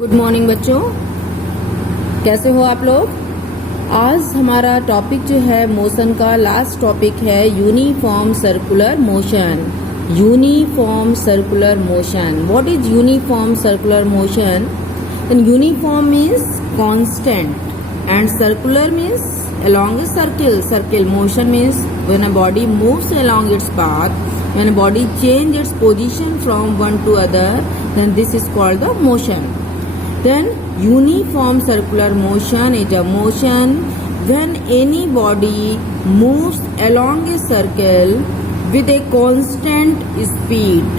Good morning बच्चों, कैसे हो आप लोग। आज हमारा टॉपिक जो है मोशन का लास्ट टॉपिक है uniform circular motion. Uniform circular motion, what is uniform circular motion? In uniform means constant and circular means along a circle motion means when a body moves along its path, when a body change its position from one to other, then this is called the motion. Then uniform circular motion is a motion when any body moves along a circle with a constant speed.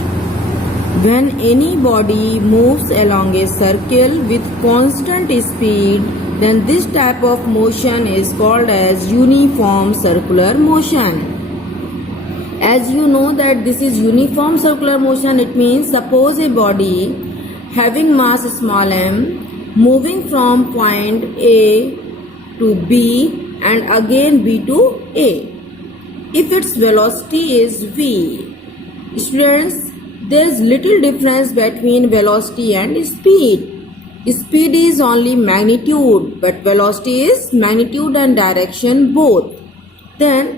When any body moves along a circle with constant speed, then this type of motion is called as uniform circular motion. As you know that this is uniform circular motion, it means suppose a body having mass small m moving from point A to B and again B to A. If its velocity is v, students, there is little difference between velocity and speed. Speed is only magnitude, but velocity is magnitude and direction both. Then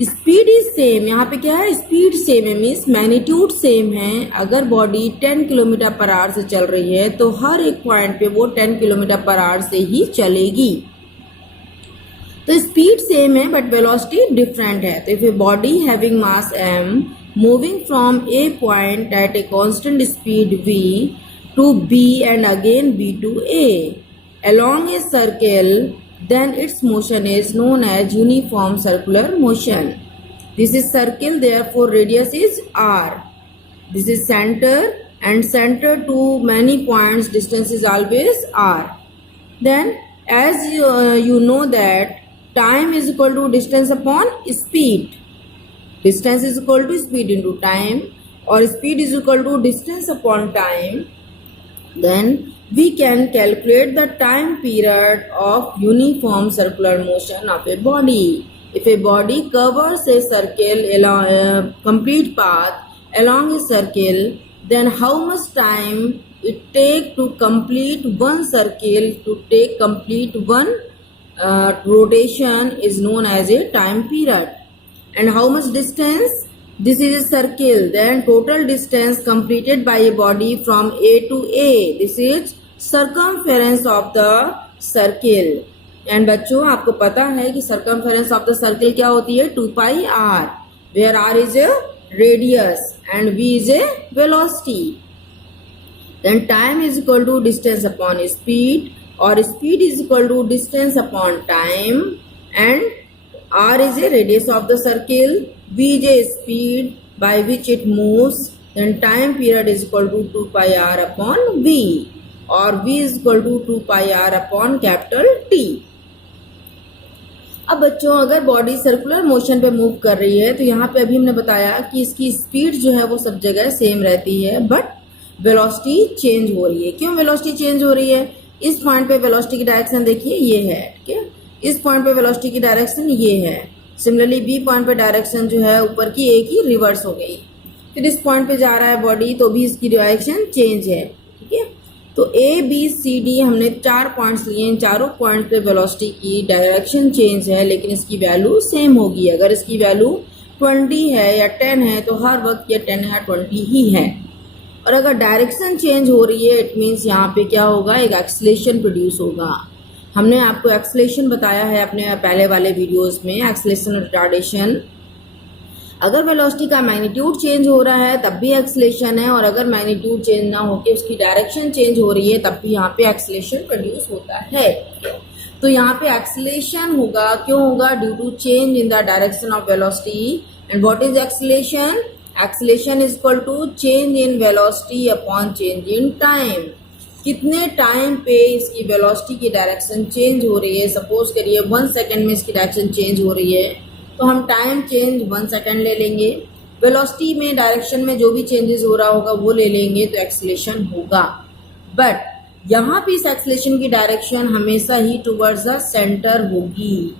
speed is same, यहाँ पे क्या है, speed same है means magnitude same है। अगर body 10 kilometre per hour से चल रही है तो हर एक पॉइंट पे वो 10 किलोमीटर पर आवर से ही चलेगी। तो स्पीड सेम है बट वेलोसिटी डिफरेंट है। तो if a body having mass m moving from a point at a constant speed v to B and again B to A along a circle, then its motion is known as uniform circular motion. This is circle, therefore radius is r. This is center, and center to many points distance is always r. Then as you know that time is equal to distance upon speed. Distance is equal to speed into time, or speed is equal to distance upon time. Then we can calculate the time period of uniform circular motion of a body. If a body covers a circle along a complete path along a circle, then how much time it take to complete one circle, to take complete one rotation is known as a time period. And how much distance? This is a circle, then total distance completed by a body from A to A. This is circumference of the circle. And बच्चों आपको पता है कि circumference of the circle क्या होती है, 2 pi r, where r is a radius and v is a velocity. Then time is equal to distance upon speed, or speed is equal to distance upon time, and r is a radius of the circle, v is a speed by which it moves, then time period is equal to 2 pi r upon v, or v is equal to 2 pi r upon capital T. अब बच्चों अगर body circular motion पे move कर रही है तो यहाँ पे अभी हमने बताया कि इसकी स्पीड जो है वो सब जगह सेम रहती है, बट वेलोसिटी चेंज हो रही है। क्यों वेलोसिटी चेंज हो रही है? इस पॉइंट पे वेलोसिटी की डायरेक्शन देखिए ये है, ठीक है, इस पॉइंट पे वेलोसिटी की डायरेक्शन ये है। सिमिलरली बी पॉइंट पे डायरेक्शन जो है ऊपर की ए की रिवर्स हो गई। फिर इस पॉइंट पे जा रहा है बॉडी तो भी इसकी डायरेक्शन चेंज है, ठीक है। तो ए बी सी डी हमने 4 पॉइंट्स लिए, इन चारों पॉइंट पे वेलोसिटी की डायरेक्शन चेंज है, लेकिन इसकी वैल्यू सेम होगी। अगर इसकी वैल्यू 20 है या 10 है तो हर वक्त ये 10 या 20 ही है। और अगर डायरेक्शन चेंज हो रही है इट मीन्स यहाँ पे क्या होगा, एक एक्सीलरेशन प्रोड्यूस होगा। हमने आपको एक्सीलरेशन बताया है अपने पहले वाले वीडियोस में, एक्सीलरेशन और रिटार्डेशन। अगर वेलोसिटी का मैग्नीट्यूड चेंज हो रहा है तब भी एक्सीलरेशन है, और अगर मैग्नीट्यूड चेंज ना होकर उसकी डायरेक्शन चेंज हो रही है तब भी यहाँ पे एक्सीलरेशन प्रोड्यूस होता है। तो यहाँ पे एक्सीलरेशन होगा, क्यों होगा? Due to change in the direction of velocity. And what is acceleration? Acceleration is equal to change in velocity upon change in time. कितने टाइम पे इसकी वेलोसिटी की डायरेक्शन चेंज हो रही है। सपोज करिए 1 सेकेंड में इसकी डायरेक्शन चेंज हो रही है तो हम टाइम चेंज 1 सेकेंड ले लेंगे। वेलोसिटी में डायरेक्शन में जो भी चेंजेस हो रहा होगा वो ले लेंगे तो एक्सीलरेशन होगा। बट यहाँ पे इस एक्सीलरेशन की डायरेक्शन हमेशा ही टुवर्ड्स द सेंटर होगी।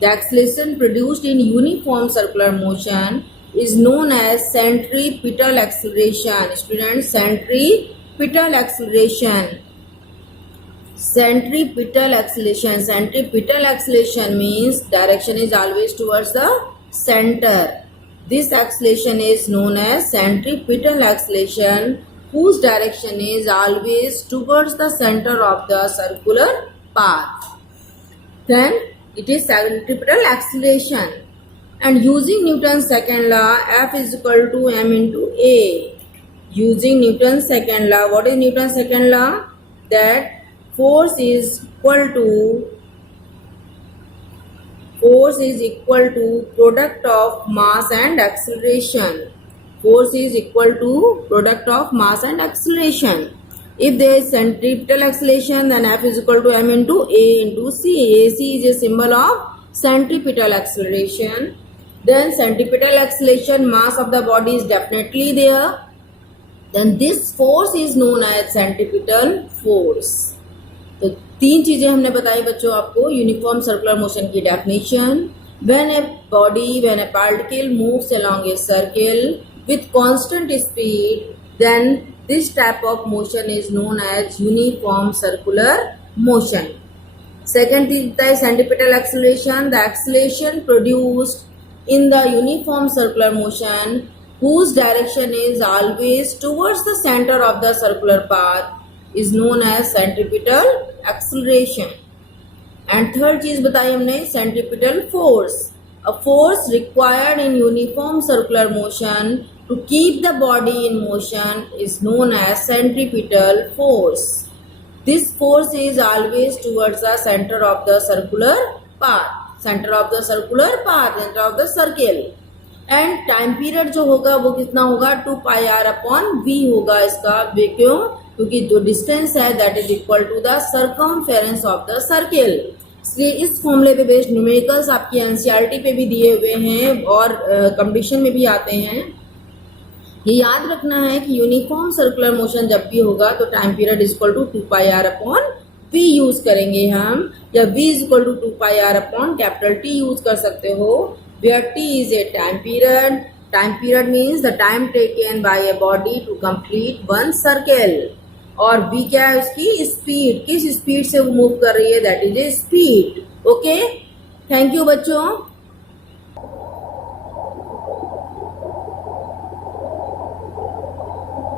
The acceleration produced in uniform circular motion is known as centripetal acceleration. Students, centripetal acceleration. Centripetal acceleration. Centripetal acceleration means direction is always towards the center. This acceleration is known as centripetal acceleration, whose direction is always towards the center of the circular path. Then it is centripetal acceleration. And using Newton's second law, F is equal to m into A. Using Newton's second law, what is Newton's second law? That force is equal to product of mass and acceleration. Force is equal to product of mass and acceleration. If there is centripetal acceleration, then F is equal to m into A into C. AC is a symbol of centripetal acceleration. Then centripetal acceleration, mass of the body is definitely there. Then this force is known as centripetal force. तो 3 चीजें हमने बताई बच्चों आपको. Uniform circular motion की definition. When A particle moves along a circle with constant speed, then this type of motion is known as uniform circular motion. Second thing is centripetal acceleration. The acceleration produced in the uniform circular motion, whose direction is always towards the center of the circular path, is known as centripetal acceleration. And third चीज बताई हमने, centripetal force. A force required in uniform circular motion to keep the body in motion is known as centripetal force. This force is always towards the center of the circular path. Center of the circular path, center of the circle. And time period जो होगा वो कितना होगा, 2 pi r upon v होगा इसका. क्यों? क्योंकि जो डिस्टेंस है that is equal to the circumference of the circle. इसलिए इस फॉर्मूले पे बेस्ड न्यूमेरिकल्स आपकी एनसीईआरटी पे भी दिए हुए हैं और कंपटीशन में भी आते हैं. ये याद रखना है कि यूनिफॉर्म सर्कुलर मोशन जब भी होगा तो time period is equal to 2 pi r upon v use करेंगे हम, या v is equal to 2 pi r upon capital T use कर सकते हो, where t is a time period. Time period means the time taken by a body to complete one circle. और v क्या है उसकी स्पीड, किस speed से वो मूव कर रही है, that is a speed. Okay, thank you बच्चों.